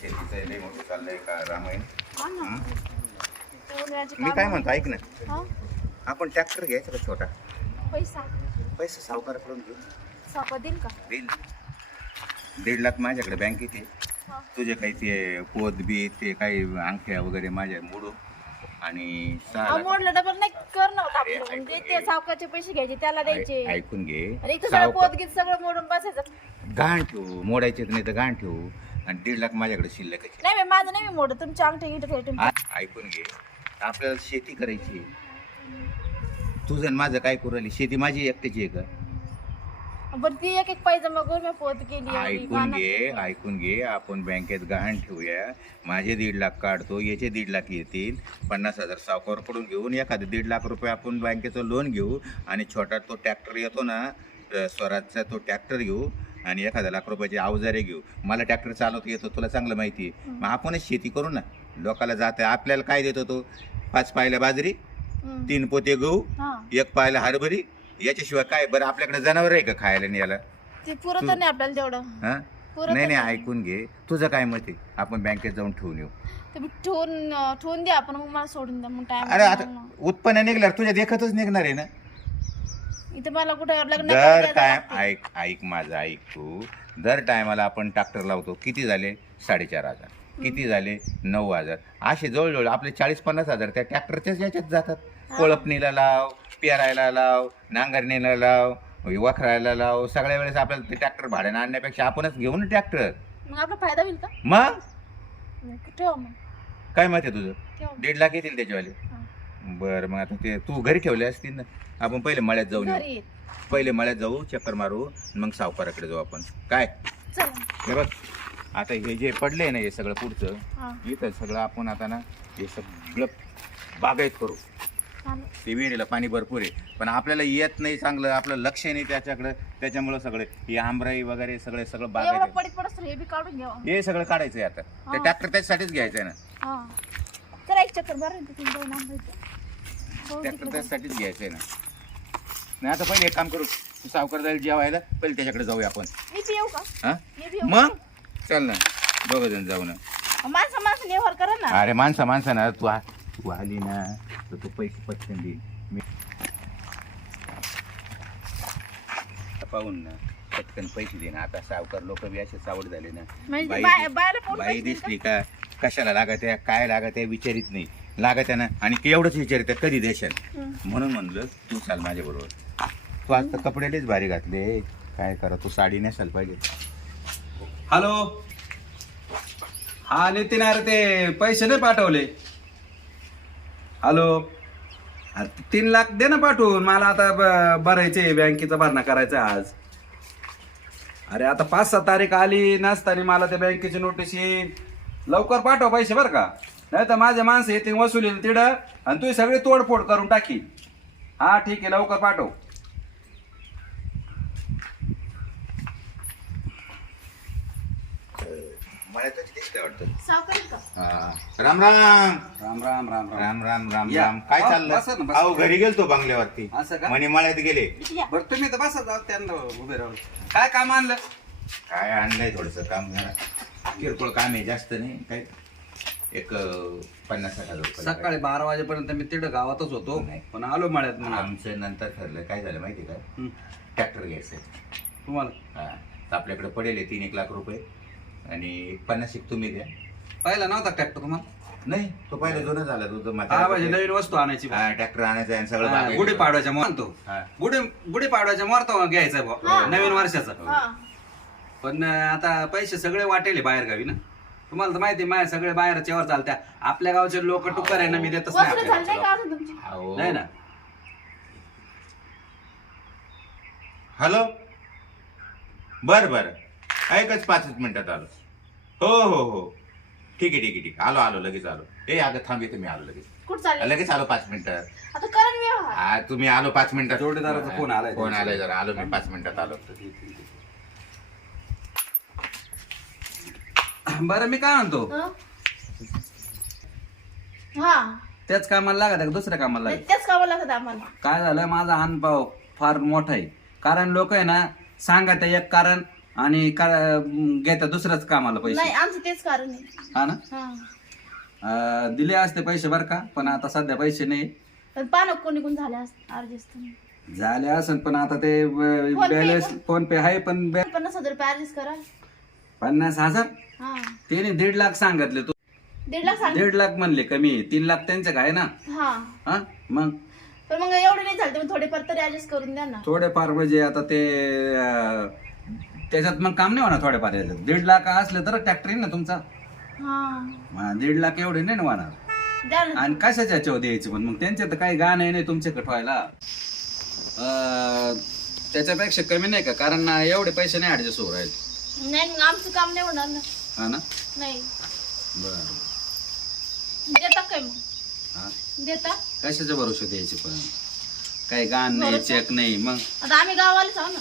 शेतीचं लय मोठं चाललंय का रामायण? ना. मी काय म्हणतो ऐक ना. हा? आपण ट्रॅक्टर घ्यायचा का छोटा? पैसा. पैसे सावकाराकडून घेऊ. सापा देईल का? देईल दीड लाख माझ्याकडे बँकेत आहे हा. तुझे काही ते पोत बी ते काही अंगठ्या वगैरे माझ्या मोडू. आणि सहा अहो, लाख मोडलं डबल नाही कर आपलं म्हणजे ऐक- ते सावकाचे पैसे घ्यायचे त्याला द्यायचे. ऐ- ऐकून घे. एक तर सगळं सावकार- पोत गीत सगळं मोडून बसायचं. गहाण ठेवू. मोडायचे नाही तर गहाण ठेवू. आणि दीड लाख माझ्याकडे शिल्लक आहे. नाही माझं नाही मी मोडत तुमच्या अंगठे आ- ऐकून घे. आपल्याला शेती करायची आहे. तुझं आणि माझं काय करू राहिली? शेती माझी एकट्याची आहे का? बरं ती एक एक पाहिजे मग मी पोत केली एवढी, ऐकून गाणं- घे ऐकून घे. आपण बँकेत गहाण ठेवूया. माझे दीड लाख काढतो याचे दीड लाख येतील. पन्नास हजार सावकाराकडून घेऊन एखादे दीड लाख रुपये आपण बँकेचं लोन घेऊ आणि छोटा तो ट्रॅक्टर येतो ना अ, स्वराजचा तो ट्रॅक्टर घेऊ. आणि एखादा लाख रुपयाचे अवजारे घेऊ. मला ट्रॅक्टर चालवता येतो तुला चांगलं माहिती आहे. मग आपणच शेती करू ना. लोकाला जात आपल्याला काय देतो तो? पाच पायल्या बाजरी. तीन पोते गहू एक पायला हरभरी. याच्याशिवाय काय? बरं आपल्याकडे जनावर आहे का खायला आणि याला ते पुरत नाही आपल्याला तेवढं. हा? पुरत नाही नाही ऐकून घे. तुझं काय मत आहे? आपण बँकेत जाऊन ठेवून येऊ. तुम्ही ठेवून ठेवून द्या आपण मग मला सोडून द्या. मग टाइम अरे आता उत्पन्न निघल्यावर तुझ्या देखतच निघणार आहे ना. इथे मला कुठं लग्न दर टाइम लागतं. ऐक ऐक माझं ऐक तू. दर टायमाला आपण ट्रॅक्टर लावतो. किती झाले? साडेचार हजार. किती झाले? नऊ हजार. असे जवळजवळ आपले चाळीस पन्नास हजार त्या ट्रॅक्टरच्याच याच्यात जातात. कोळपणीला लाव पेरायला लाव नांगरणीला लाव वखरायला लाव. सगळ्या वेळेस आपल्याला ते ट्रॅक्टर भाड्यानं आणण्यापेक्षा आपणच घेऊ ना ट्रॅक्टर मग आपला फायदा होईल का? मग? मग ठेवा मग. काय मत आहे तुझं? ठेवा दीड लाख येतील त्याच्यावाले. बरं मग आता ते तू घरी ठेवले असतील ना आपण पहिले मळ्यात जाऊन घरी. येऊ. पहिले मळ्यात जाऊ चक्कर मारू मग सावकाराकडे जाऊ आपण. काय? चला. हे बघ आता हे जे पडले ना हे सगळं पुढचं हा. इथं सगळं आपण आता ना हे सगळं बागायत करू. चालेल. ते विहिरीला पाणी भरपूर आहे पण आपल्याला येत नाही चांगलं आपलं लक्ष नाही त्याच्याकडे त्याच्यामुळं सगळे हे आंबराई वगैरे सगळे सगळं एवढं बागायत पडीत पडत हे बी काढून घ्या. हे सगळं काढायचं आहे आता. ते हा. ट्रॅक्टर त्याच्यासाठीच घ्यायचं आहे ना. हा. चला एक चक्कर बरं तिथून दोन आंब्याचे. ट्रॅक्टर तिकडे त्याच्यासाठीच घ्यायचं आहे ना. नाही आता पहिले एक काम करू. तू सावकार जाईल जेवायला पहिले त्याच्याकडे जाऊया आपण. जाऊ. मी बी येऊ का? हा? मी बी येऊ मग? चल ना. दोघं जण जाऊ ना? माणसं माणसं व्यवहार करा ना. अरे माणसा माणसा ना. तू आ- तू आली ना तर तू पैसे पटकन देईल. मी पाहून ना पटकन पैसे दे ना. आता सावकार लोक बी असे सावड झाले ना. म्हणजे बाई बाय- दिस- बायला फोन बाई पैसे देईल दिसली का? कशाला लागत आहे? काय लागत आहे? विचारित नाही. लागत ना. आणि ते एवढंच विचारित कधी देशाल म्हणून म्हणलं तू चाल माझ्या बरोबर तू आज तर कपडेलेच भारी घातले. काय करा तू साडी नेसाल पाहिजे. हॅलो. हा नितीन अरे ते पैसे नाही पाठवले. हॅलो. अरे तीन लाख दे ना पाठवून. मला आता ब- भरायचे बँकेचा भरणा करायचा आज. अरे आता पाच सहा तारीख आली नसताना मला त्या बँकेची नोटीस येईल लवकर पाठव पैसे बरं का. नाही तर माझे माणसं येतील वसुली तिडं आणि तू सगळी तोडफोड करून टाकी. हा ठीक आहे लवकर पाठव. मला तर तेच काय वाटतं? सावकार का? हा. राम राम. राम राम राम राम. राम राम राम या. राम. काय बस- बसा ना, चाललं बसा. अहो घरी गेलतो बंगल्यावरती. असं का? म्हणे मळ्यात गेले. बरं तुम्ही तर बसा जाऊ त्यांना उभे राहून काय काम आणलं? काय आणलंय थोडस काम जरा. किरकोळ काम आहे जास्त नाही काय? एक पन्नास साठ हजार रुपये सकाळी बारा वाजेपर्यंत मी तिथं गावातच होतो. नाही. पण आलो मळ्यात. म्हणून. आमचं नंतर ठरलं. काय झालं माहिती का? हं. ट्रॅक्टर घ्यायचंय तुम्हाला? हा. तर आपल्याकडे पडेल आहे तीन एक लाख रुपये. आणि एक पन्नास एक तुम्ही द्या. पाहिला नव्हता ट्रॅक्टर तुम्हाला? नाही. तो पहिला जुना झाला. तो तो हा म्हणजे नवीन वस्तू आणायची हा ट्रॅक्टर आणायचा आणि सगळं हा, बागायचं. गुढी पाडवायच्या म्हणतो. हा. गुढी गुढी पाडवायच्या मुहूर्त घ्यायचा बुवा, हा. नवीन वर्षाचा. हा. पण अं, आता पैसे सगळे वाटेले बाहेर गावी ना. तुम्हाला तर माहिती आहे, माझ्या सगळे बाहेरच्या वर चालत्या. आपल्या गावचे लोक टुकर आहे ना मी देतच नाही झाली नाही का गावच्या अजून तुमची? अहो. लोकांना. नाही ना. हॅलो? बर बर. ऐकच पाच मिनिटात आलो. हो हो हो. ठीक आहे ठीक आहे ठीक आहे. आलो आलो लगेच आलो. ए अगं थांब येते मी आलो लगेच. कुठं चालले? लगेच आलो पाच मिनिटात. आता व्यवहार. हा तुम्ही आलो पाच मिनिटात. जोडीदाराचा फोन आलाय. फोन आलाय जरा. आलो मी पाच मिनिटात आलो. बरं मी काय म्हणतो? हं? हा. त्याच कामाला लागत आहे का? दुसऱ्या कामाला लागत तेच कामाला लागत आम्हाला. काय झालं माझा अनुभव फार मोठा आहे. कारण लोक आहे ना सांगा ते एक कारण आणि का घेता दुसऱ्याच कामाला नाही पैसे आमचं तेच कारण आहे. हा ना? हा. अं, दिले असते पैसे बरं का? पण आता सध्या पैसे नाही. पण पानं कोणी कोण झाले अर्जस्ट झाले असेल पण आता ते पे बॅलन्स फोन पे आहे पण बॅ- पन्नास हजार रुपये अर्जस्ट करा. पन्नास हजार? हा. त्याने दीड लाख सांगितले तू. दीड लाख सांग दीड लाख म्हणले कमी. आहे. तीन लाख त्यांचं काय ना? हा. हा? मग? पण मग एवढे नाही झाले. तुम्ही थोडेफार तरी ऍडजस्ट करून द्या ना. थोडेफार म्हणजे आता ते अं, त्याच्यात मग काम नाही होणार थोडेफार याच्यात. दीड लाख असले तर ट्रॅक्टर ना तुमचा? हा. दीड लाख एवढे नाही ना होणार. द्या ना. आणि कशाच्या याच्यावर द्यायचे पण? मग त्यांचे तर काही गाणं नाही तुमच्याकडे ठेवायला. अं, त्याच्यापेक्षा कमी नाही का? कारण ना एवढे पैसे नाही ऍडजस्ट होऊ राहिले. नाही मग आमचं काम नाही होणार ना. हा ना? नाही. बरं. देता काय मग? हा? देता? कशाच्या भरोसे द्यायचे पण? काही गाण नाही चेक नाही मग? आता आम्ही आहो ना.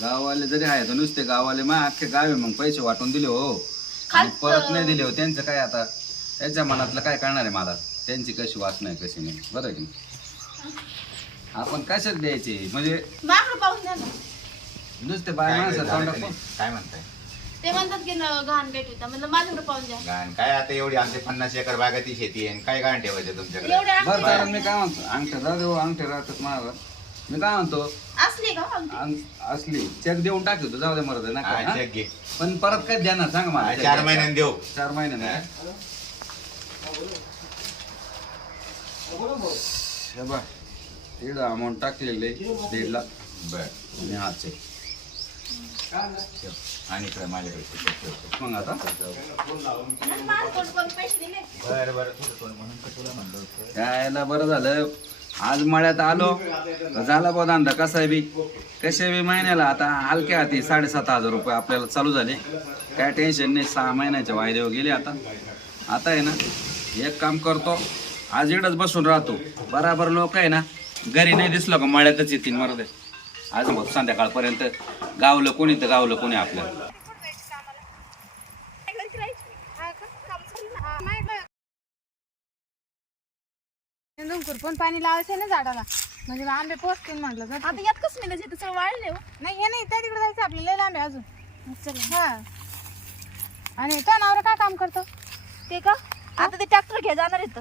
गाववाले जरी आहे तर नुसते गाववाले मग अख्खे गावे मग पैसे वाटून दिले हो. आणि परत नाही दिले हो त्यांचं काय आता? त्यांच्या मनातलं काय कळणार आहे मला? त्यांची कशी वाटणं आहे कशी नाही? बरं आहे की नाही? आपण कशात द्यायचे? म्हणजे माकडं पाहून द्या ना. नुसते बाय काय माणसं तोंडात नाही? काय म्हणताय? ते म्हणतात की न- घाण भेट होता. म्हणजे माझ्याकडे पाहून द्या. गाण काय आता एवढी आमची पन्नास एकर बागाची शेती आहे आणि काय गाण ठेवायचं तुमच्याकडे? एवढे बरं अंगठी चालेल मी काय म्हणतो? अंगठ्या जाऊ देऊ अंगठ्या राहतात माझ्यावर मी काय म्हणतो? असली का अंगठी? अंग- असली. चेक देऊन टाकतो जाऊ दे मरत ना हा, check घे. पण परत काय देणार सांगा मला. हा, check चार द्या. महिन्यांनी देऊ. चार महिने हे? दीड अमाऊंट टाकलेले दीड लाख. बर. आणि हा आणि इकडे माझ्याकडे check ठेवतो. मग आता? बरं बरं थोडं म्हणून का तुला म्हणलं होतं. यायला बरं झालं. आज मळ्यात आलो. तर झाला बा धंदा. कसा आहे बी? कसे बी महिन्याला? आता हलक्या हाती साडेसात हजार रुपये आपल्याला चालू झाले. काय टेन्शन नाही सहा महिन्याच्या वायदेवर गेले आता. आता आहे ना एक काम करतो. आज इकडंच बसून राहतो. बराबर लोक आहे ना घरी नाही दिसलो का मळ्यातच येतील मरदे आज मग संध्याकाळपर्यंत गावलं कोणी तर गावलं कोणी आपल्याला दोन पण पाणी लावायचं ना झाडाला. म्हणजे आंबे पोचतील म्हटलं तर आता यात कसं नाही त्याचं सगळं वाळले हो. नाही हे नाही त्या तिकडे जायचं आपल्याला. लय लांब अजून. चला. हा. आणि त्या नावर काय काम करतो? ते का? आता ते ट्रॅक्टर घ्या जाणार येतं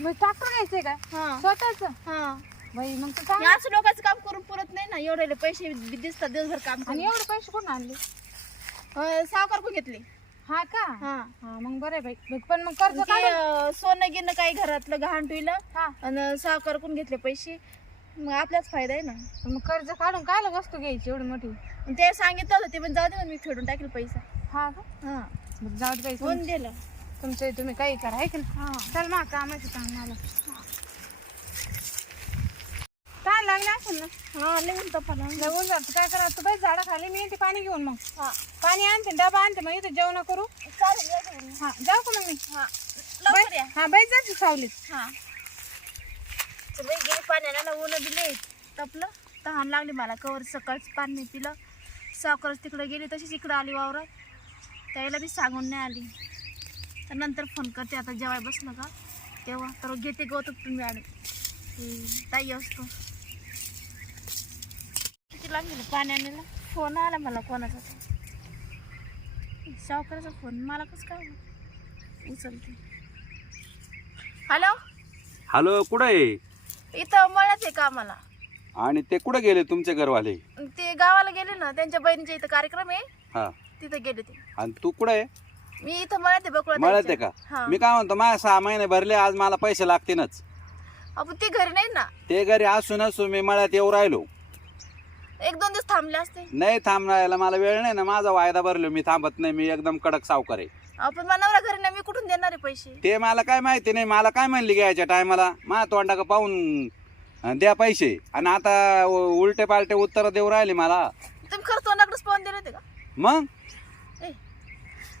मग ट्रॅक्टर घ्यायचंय का? हा. स्वतःच? हा. बाई मग असं लोकांचं काम करून पुरत नाही ना. एवढे पैसे दिसतात दिवसभर काम आणि करून. एवढे पैसे कुठून आणले? अं, सावकार कोण घेतले. हा का? हा. हा मग बरं आहे बाई. बघ, पण मग कर्ज ते, अं, सोनं गिनं काही घरातलं गहाण ठेवलं हा. आणि सावकार कोण घेतले पैसे? मग आपलाच फायदा आहे ना. मग कर्ज काढून काय वस्तू घ्यायची एवढी मोठी? ते सांगितलं होतं ते पण जाऊ दे म्हणे, मी फेडून टाकेल पैसा. हा का? हा. मग जाऊ दे बाई कोण तुम- दिलं? तुमचं तुम्ही काही करा आहे की नाही? हा. चल मग कामाचं काम मला. काय लागले असेल ना? हा लिहून तपाला जगून जातो काय करा तू बाई झाडा खाली. मी येते पाणी घेऊन मग. हा. पाणी आणते डबा आणते मग. इथे जेवण करू. चालेल या. हा जाऊ का मग मी? हा. लवकर या. हा बाई जायची सावलीत. हा. बाई गेली पाण्याला ना ऊन दिले. तपलं. तहान लागली मला. कवर सकाळचं पाणी नाही पिलं. सावकारच तिकडे गेली तशीच इकडं आली वावरात. त्यावेळेला मी सांगून नाही आली. तर नंतर फोन करते. आता जेवाय बसलं का? तेव्हा. तर घेते गवतात तुम्ही आले. ताई असतो. किती लागली पाण्याला फोन आला मला कोणाचा सावकाराचा फोन. मला कसं काय उचलते. हॅलो? हॅलो कुठं आहे? इथं मळ्यात आहे का आम्हाला? आणि ते कुठं गेले तुमचे घरवाले? ते गावाला गेले ना. त्यांच्या बहिणीच्या इथं कार्यक्रम आहे. हा. तिथे गेले ते. आणि तू कुठं आहे? मी इथं मळ्यात आहे बकुळा आहे का? हा. मी काय म्हणतो माझ्या सहा महिने भरले आज मला पैसे लागतीलच आपण ते घरी नाही ना. ते घरी असून असून मी मळ्यात येऊ राहिलो. एक दोन दिवस थांबले असते. नाही थांबणायला मला वेळ नाही ना माझा वायदा भरलो मी थांबत नाही मी एकदम कडक सावकार आहे. आपण मनावरा घरी नाही मी कुठून देणार आहे पैसे? ते मला काय माहिती नाही मला काय म्हणली घ्यायच्या टायमाला? माझ्या तोंडा का पाहून द्या पैसे. आणि आता उलटे पालटे उत्तर देऊ राहिले मला. तुम्ही खरं तोंडाकडेच पाहून दिले होते का? मग? ए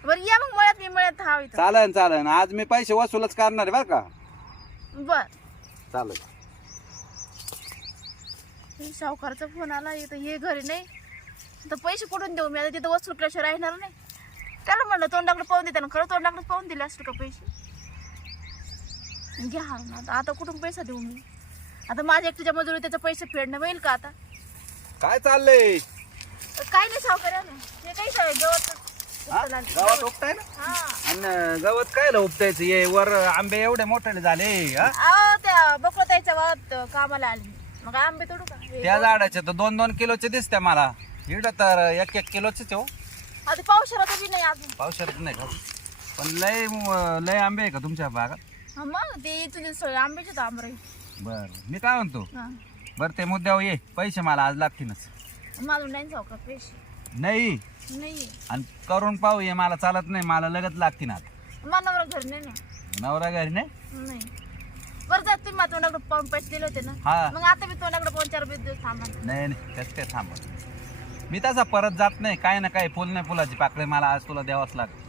बरं या मग मळ्यात मी मळ्यात हा इथं. चालन चालन. आज मी पैसे वसूलच करणार आहे बरं का? बर. चालेल हे सावकारचा फोन आला इथं हे घरी नाही. तर पैसे कुठून देऊ मी? आता तिथं वस्तू केल्याशिवाय राहणार नाही. त्याला म्हणलं तोंडाकडे पाहून देताना खरं तोंडाकडे पाहून दिले असते का पैसे? घ्या हा आता. आता कुठून पैसा देऊ मी? आता माझ्या एकटीच्या मजुरी त्याचे पैसे फेडणं होईल का आता? काय चाललंय? काय नाही सावकार ना हे काही गवत गावात उपटाय ना? हा. आणि गवत काय उपटायचं ये वर आंबे एवढे मोठे झाले हा? त्या बकरो त्याच्या गावात कामाला आली. मग आंबे तोडू का? हे त्या झाडाचे तर दोन दोन किलोचे दिसते मला. इकडं तर एक एक किलोचेच हो. आता पावसाळा बी नाही अजून. पावसाळ्यात नाही का पण लय म- लय आंबे आहे का तुमच्या बागात हा मग ते तुझे सगळे आंब्याचे आंबे बर. मी काय म्हणतो? हा. बरं ते मुद्द्यावर ये. पैसे मला आज लागतीलच. माझं नाही सावकार पैसे? नाही. नाही. आणि करून पाहू ये मला चालत नाही मला लगत लागतील आता. मनावर घर नाही ना. नवरा घरी नाही? नाही. बरं जात तुम्ही माझ्या तोंडाकडे पाऊन पैसे दिले होते ना. हा. मग आता मी तोंडाकडे पाऊन चार दिवस थांबा नाही नाही त्याच काय थांब मी तसा परत जात नाही काय ना काय फुल नाही फुलाची पाकळी मला आज तुला द्यावाच लागत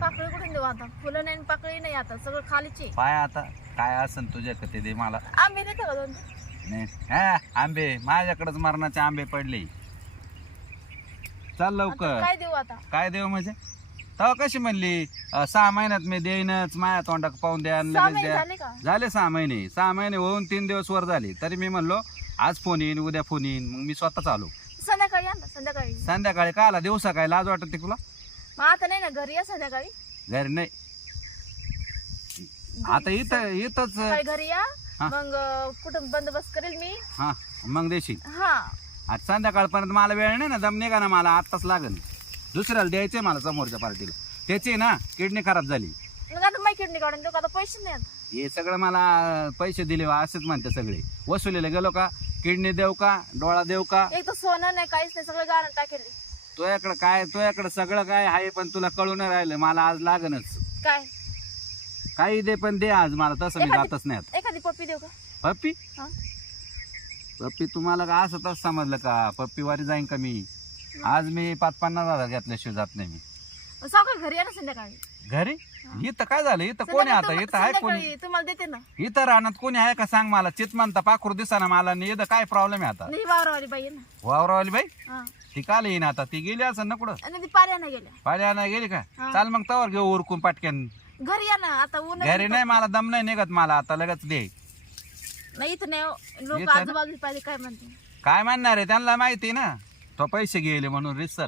पाकळी कुठून देऊ आता? फुलं नाही आणि पाकळी नाही आता सगळं खालीचे. पाय आता काय असन तुझ्या ते दे मला? आंबे देते का दोन? नाही हा आंबे माझ्याकडेच मरणाचे आंबे पडले. चल आता लवकर. काय देऊ आता? काय देऊ म्हणजे? तेव्हा कशी म्हणली? अं, सहा महिन्यात मी देईनच माया तोंडाक पाहून द्या आणि सहा लगेच महिने द्या. झाले का? झाले सहा महिने. सहा महिने होऊन तीन दिवस वर झाले. तरी मी म्हणलो आज फोन येईन उद्या फोन येईन. मग मी स्वतःच आलो. संध्याकाळी संध्याकाळी. संध्याकाळी का आला? दिवसा काय? लाज वाटत तुला? मग आता नाही ना घरी या संध्याकाळी. घरी नाही. आता इथं इथंच सकाळी घरी या. हा. मग अं, कुठं बंदोबस्त करेल मी. हा मग देशील. हा. आज संध्याकाळपर्यंत मला वेळ नाही ना दम निघा ना मला? आत्ताच लागन. दुसऱ्याला द्यायचंय मला समोरच्या पार्टीला. त्याची ना किडनी खराब झाली. मग आता माहिती किडनी काढून देऊ का? आता पैसे नाही हे सगळं मला पैसे दिले वा असेच म्हणते सगळे. वसुलीला गेलो का? किडनी देऊ का? डोळा देऊ का? एक तर सोनं नाही काहीच नाही सगळं गाणं टाकेल. तुझ्याकडं काय तुझ्याकडं सगळं काय आहे पण तुला कळून राहिलं. मला आज लागनच. काय? काही दे पण दे आज मला तसं मी एखादी- जातच नाही आता. एखादी पप्पी देऊ का? पप्पी? हा. पप्पी तुम्हाला का असं तसं समजलं का? पप्पीवारी जाईन का मी? आज मी पाच पन्नास हजार घेतल्याशिवाय जात नाही मी घरी या ना संध्याकाळी? घरी? इथं काय झालं? इथं कोणी आता? संध्याकाळी इथं आहे कोणी? संध्याकाळी तुम्हाला देते ना. इथं राहण्यात कोणी आहे का? सांग मला. चित म्हणता पाखरू दिसाना मला. आणि इथं काय प्रॉब्लेम आहे आता? नाही वावरवाली बाई आहे ना. वावरावाली बाई? हा. ती काल येईन आता? ती गेली असं ना कुठं? आणि ती गेल्या. गेली का? हा. चाल मग तवर घेऊ उरकून पाटक्यान घरी या ना. आता ऊन घरी नाही मला दम नाही निघत मला. आता लगेच दे. नाही इथं नाही लोक ना? आजूबाजूला पाहिजे काय म्हणते? काय म्हणणार आहे? त्यांना माहिती ना. तो पैसे गेले म्हणून रिसर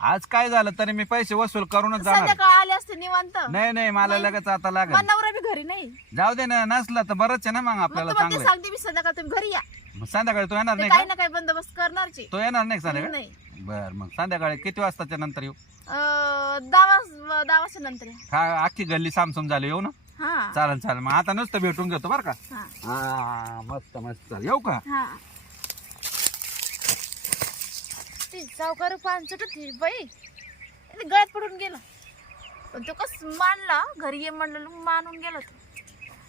आज काय झालं तरी मी पैसे वसूल करूनच जाणार. संध्याकाळी आले असते निवांत. नाही नाही मला लगेच आता लागेल. मग नवरा बी घरी नाही. जाऊ दे ना नसलं तर बरंच आहे ना मग मग आपल्याला तुम्हाला ते चांगलं. सांगते मी संध्याकाळ तुम्ही घरी या. मग संध्याकाळी तो येणार ते नाही काही का? ना काही बंदोबस्त करणारचे. तो येणार नाही का संध्याकाळी? नाही. बर मग संध्याकाळी किती वाजताच्या नंतर येऊ? अं, दहा नंतर या. हा अख्खी गल्ली सामसूम झाली येऊ ना? हा. चालेल चालेल. मग आता नुसतं भेटून घेतो बरं का? हा. हा मस्त मस्त. चालेल येऊ का? हा. ती सावकार पानसट होती बाई. गळ्यात पडून गेला. पण तो कस मानला घरी ये म्हणलं मानून गेला तो.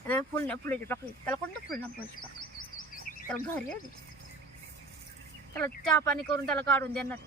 आता फुल फुलाची पाकळी. त्याला कोणतं फुल नाही फुलाची पाकळी? त्याला घरी आली. त्याला चहा पाणी करून त्याला काढून देणार.